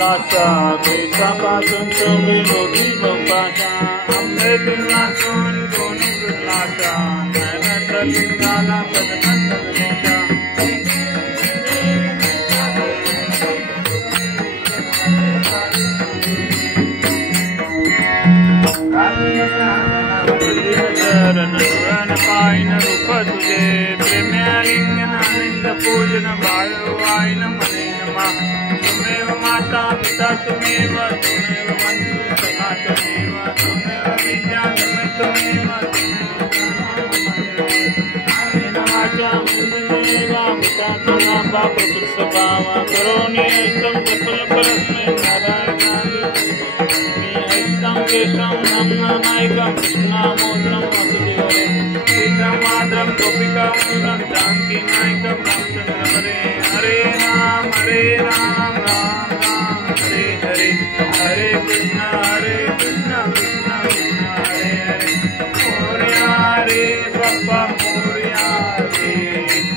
Lasa, Krishna Pasun, Chumi, Lodi, Bapasha, Amritin Lasun, Guni, Lasa, Nana, Lingala, Padananda, Nisha. Paina Rupa Tude, Premiering and the Pujan of Vaina Manema, Tumeva Mata, Pita Tumeva, Tumeva Mantu, Tumeva, Tumeva Vidya, Tumeva, Tumeva, Tumeva, Mita Tumaba, Putusabava, Koroni, Isam, Kapul Parasme, Narayana, Isam, Kesam, Namna, Naikam, Krishna, Modram, Vasudevare. Madram Gopika Mulam Janki Naikam Ramchandra Hare Ram Ram Ram Hare Hare Hare Krishna Krishna Krishna Hare Hare Moria Hare Baba Moria Hare